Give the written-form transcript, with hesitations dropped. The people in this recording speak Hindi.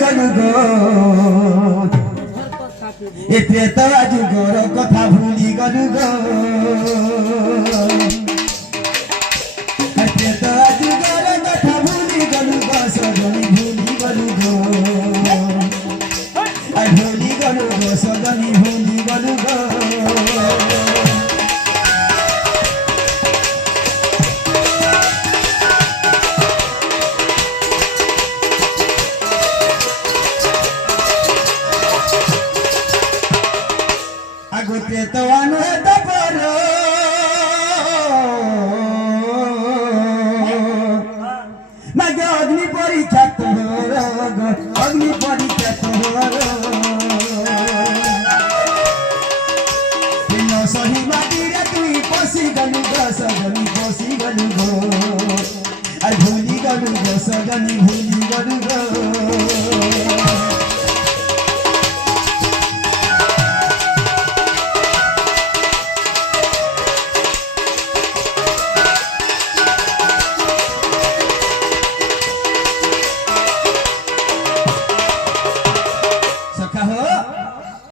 गलु गो ए प्रेत जुगर कथा भूली गलु गो प्रेत जुगर कथा भूली गलु गो सजनी भूली गलु गो भूली गलु गो सजनी भूली गलु गो अग्नि परीक्षा अग्नि परीक्षा सही माटी रे तुई पसी गलु गो सजनी पसी गलु गो भूली गलु गो सजनी